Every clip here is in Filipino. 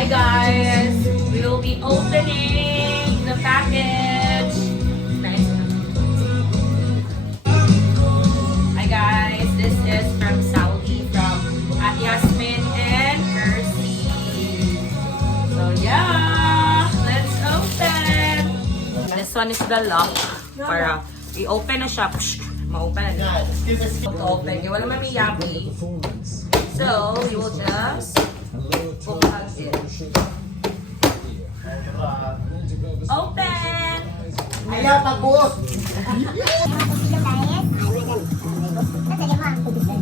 Hi guys! We will be opening the package. Nice. Hi guys! This is from Saudi, from Ate Yasmin and Percy. So yeah! Let's open! This one is the lock. Para i-open na siya. Ma-open na niya. Open. Wala mamiyami. So, we will just unplug it. Open! Ayaw pagbuot.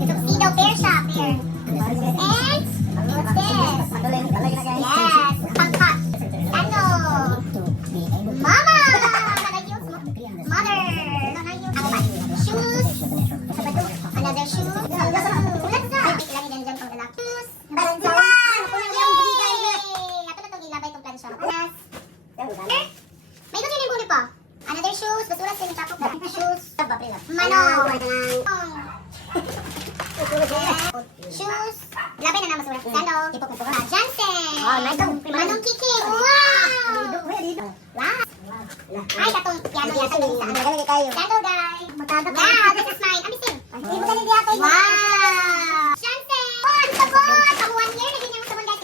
Tuxedo pair siya, pair. And, what's this? Yes, pangkat. Ano? Mama! Mother! Shoes. Another shoe. What's that? Ilagay dyan pang galak. Shoes. Ato na itong ilabay itong plansya. May ito yung buli pa. Another shoes. Basura sa yung tapok na. Shoes. Manong. Shoes. Labay na naman sa sandal. Johnson. Manong Kiki. Wow! Last. Ay, katong piano yata din sa ano. Sandal guy. Wow, this is mine. Amising. Wow! Johnson. Oh, ang sabon. Pang 1 year na din yung sabon guys.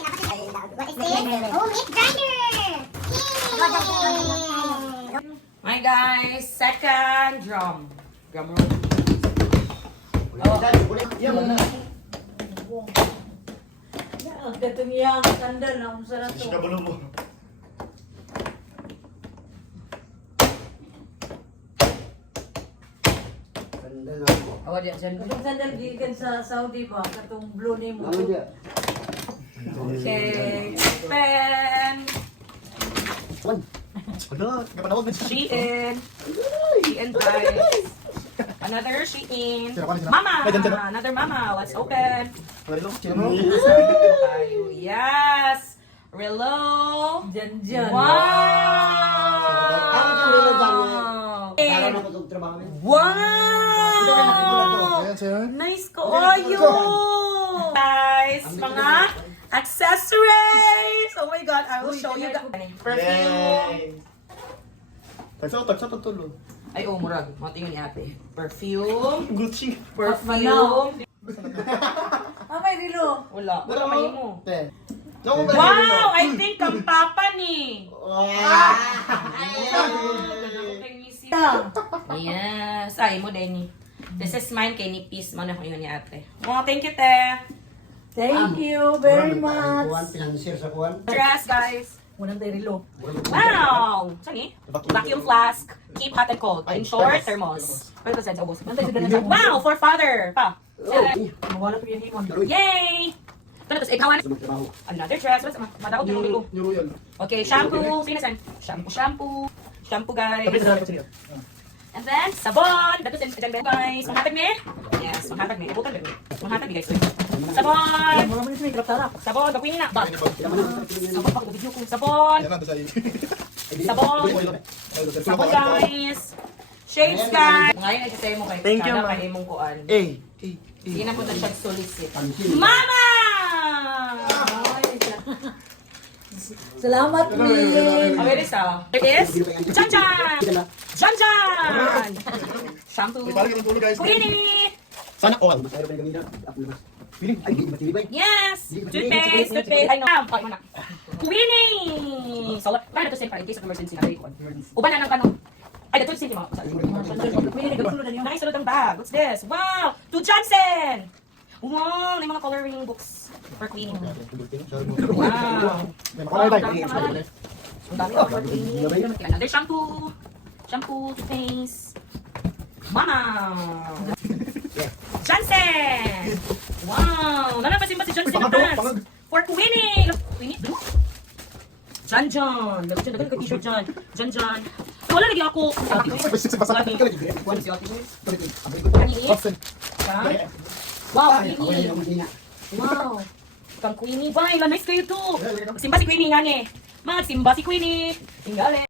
What is this? Oh, meat grinder. Yay! My guys, second drum. Drum roll. Oh. Katong iyang sandal na kung saan ito. Oh, diyan dyan. Katong sandal gikan sa Saudi ba? Katong blue name mo. Okay. Open. Shein. Shein guys. Another Shein. Mama. Another mama. Let's open. Yes. Relo. Dyan. Wow. Wow. Nice kaayo. Guys, mga accessories. Oh my God, I will show you guys. Perfume. Tulo. Ay, oh, murag. Matingin ni ate. Perfume. Gucci. Perfume. Ah, may rilo. Wala. Wala may mo. Wow! Wow! I think ang papa ni. Yes. Ay, mo din ni. This is mine kay ni Peace. Mana ko yun ni ate. Oh, thank you, te. Thank you very much. Pinang-share sa kuwan. Dress, guys. Unang tayo rilo. Wow! Saan Vacuum flask. Keep hot and cold. In short, thermos. Ano ba sa ubos? Wow! For father! Pa. Mawala po yung himon. Yay! Ito na, tapos ikaw another dress. Madaog yung ko. Okay, shampoo. Pinasan. Shampoo. Shampoo, guys. And then, sabon. Dato sa guys. Manghatag ni? Yes, manghatag ni. Ibutan ni. Manghatag ni, guys. Sabon. Sabon. Gagawin na. Ba? Sabon pa ko video ko. Sabon. Sabon. Sabon, guys. Shades, guys. Ngayon, nagkasaya mo kay Thank you, Kada ma'am. kay imong kuan. Hindi na po na siya solicit. Mama! Salamat, Min. Oh, where is it is Jan Jan! Jan Jan! Shampoo. Queenie! Sana all. Yes! Toothpaste! Ay, no. Pakit mo na. Queenie! So, paano to send para in case of emergency na record? Uban na ng kanong. Ay, the tooth safety mo. Nice little bag. What's this? Wow! To Johnson! Wow! May mga coloring books for cleaning. Wow! Ang dami for cleaning. Another shampoo. Shampoo, toothpaste. Mama! Johnson! Wow! Nanapasin ba si Johnson na pants? For Queenie! Queenie? John John! Lagyan ka t-shirt John. John John. Wala lagi ako. Wow, Queenie. Wow. Kang Queenie ba? Ilan nice kayo to. Simba si Queenie nga ni. Magsimba si Queenie. Tinggalin.